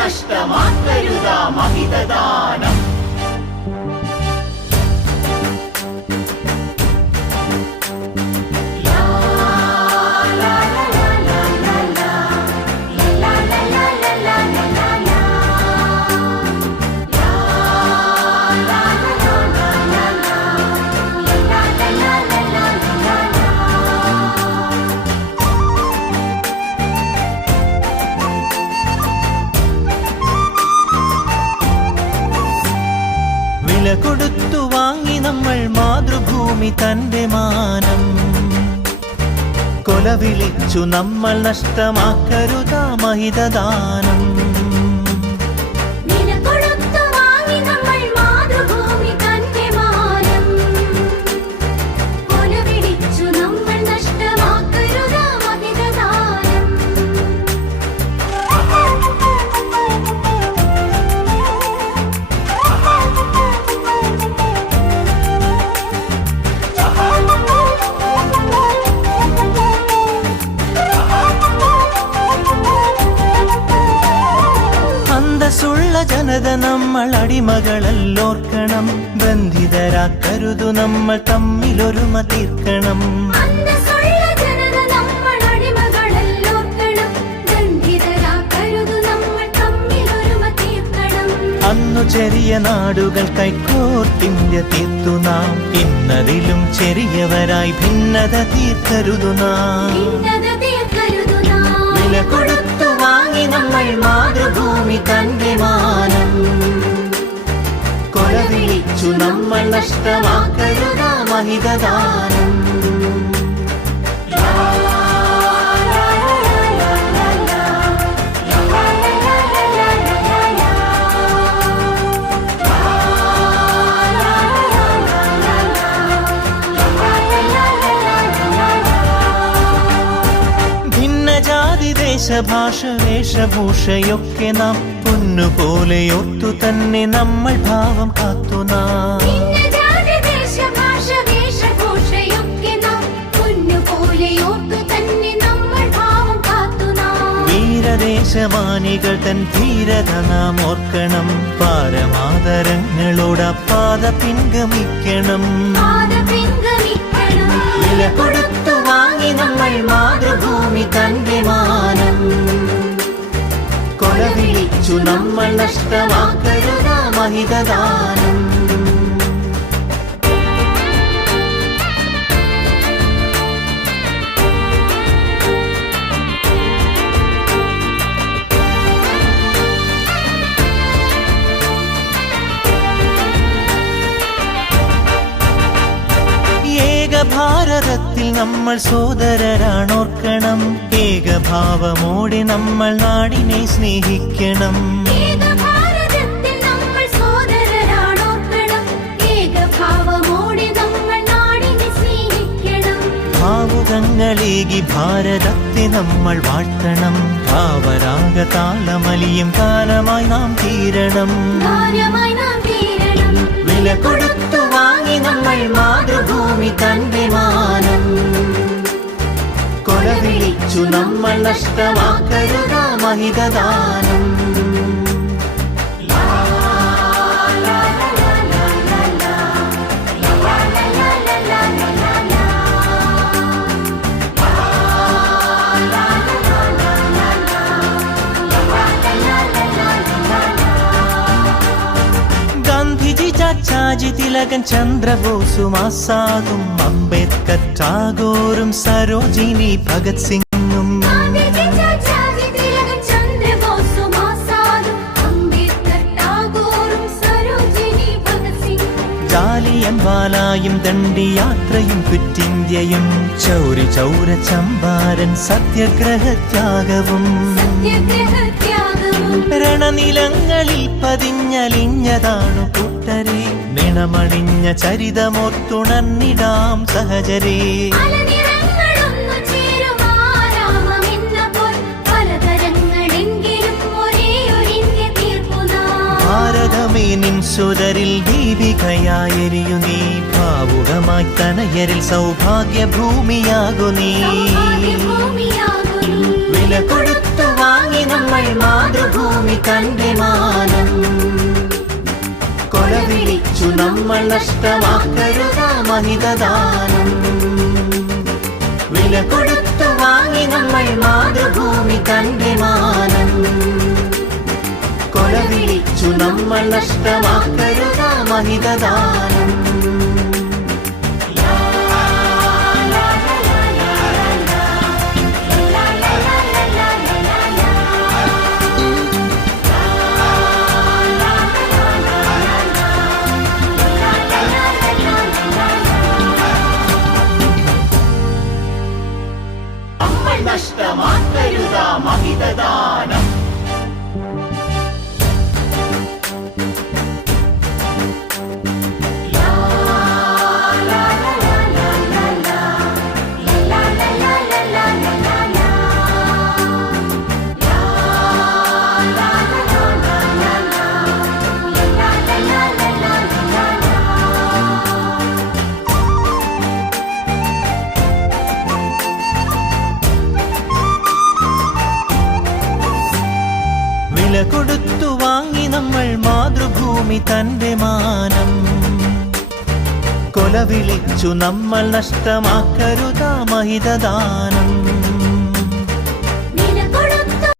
നഷ്ടമാക്കരുതാ മഹിതദാനം. വില കൊടുത്തു വാങ്ങി നമ്മൾ മാതൃഭൂമി തന്റെ മാനം. കൊല വിളിച്ചു നമ്മൾ നഷ്ടമാക്കരുതാ മഹിതദാനം. അന്തസ്സുള്ള ജനത നമ്മൾ അടിമകളല്ലോർക്കണം. ബന്ധിതരാക്കരുതു നമ്മൾ തമ്മിലൊരുമ തീർക്കണം. അന്നു ചെറിയ നാടുകൾ കൈക്കോർത്തിന്ത്യ തീർത്തു നാം. ഇന്നതിലും ചെറിയവരായി ഭിന്നത തീർക്കരുതു നാം. വില കൊടുത്തു വാങ്ങി നമ്മൾ മാതൃഭൂമി തന്റെ മാനം. കൊല വിളിച്ചു നമ്മൾ നഷ്ടമാക്കരുതാ മഹിതദാനം. ദേശഭാഷ വേഷഭൂഷയൊക്കെ നാം പൊന്നുപോലെയോർത്തു തന്നെ നമ്മൾ ഭാവം കാത്തുനാം. വീരദേശമാനികൾ തൻ ധീരത നാം ഓർക്കണം. പാരമാതരങ്ങളോട് പാത പിൻഗമിക്കണം. വില കൊടുത്തു വാങ്ങി നമ്മൾ മാതൃഭൂമി തന്റെ മാനം. കൊല വിളിച്ചു നമ്മൾ നഷ്ടമാക്കരുതാ മഹിതദാനം. ഭാരതത്തിൽ നമ്മൾ സോദരരാണോർക്കണം. ഏകഭാവമോടെ നമ്മൾ നാടിനെ സ്നേഹിക്കണം. ഭാവുകങ്ങളേകി ഭാരതത്തെ നമ്മൾ വാഴ്ത്തണം. ഭാവരാഗ താളമലിയും കാലമായി നാം തീരണം. വില കൊടുത്തു വാങ്ങി നമ്മൾ മാതൃഭൂമി തന്റെ മാനം. കൊല വിളിച്ചു നമ്മൾ നഷ്ടമാക്കരുതാ മഹിതദാനം. ചാച്ചാജി തിലകൻ ചന്ദ്രബോസും ആസാദും അംബേദ്കർ ടാഗോറും സരോജിനി ഭഗത് സിംഗും ജാലിയൻവാലായും ദണ്ഡിയാത്രയും ക്വിറ്റിന്ത്യയും ചൗരി ചൗര ചമ്പാരൻ സത്യാഗ്രഹത്യാഗവും രണനിലങ്ങളിൽ പതിഞ്ഞലിഞ്ഞതാണു കൂട്ടരെ. നിണമണിഞ്ഞ ചരിതമോർത്തുണർന്നിടാം സഹചരേ. ഭാരതമേ നിൻ സുതരിൽ ദീപികയായെരിയു നീ. ഭാവുകമായി തനയരിൽ സൗഭാഗ്യഭൂമിയാകു നീ. വില കൊടുത്തു വാങ്ങി നമ്മൾ മാതൃഭൂമി തന്റെ മാനം കൊലവിളിച്ചു നമ്മൾ നഷ്ടമാക്കരുതാ മഹിതദാനം വില കൊടുത്തു വാങ്ങി നമ്മൾ മാതൃഭൂമി തന്റെ മാനം കൊലവിളിച്ചു നമ്മൾ നഷ്ടമാക്കരുതാ മഹിതദാനം നമ്മൾ നഷ്ടമാക്കരുതാ മഹിതദാനം വില കൊടുത്തു വാങ്ങി നമ്മൾ മാതൃഭൂമി തന്റെ മാനം കൊലവിളിച്ചു നമ്മൾ നഷ്ടമാക്കരുതാ മഹിതദാനം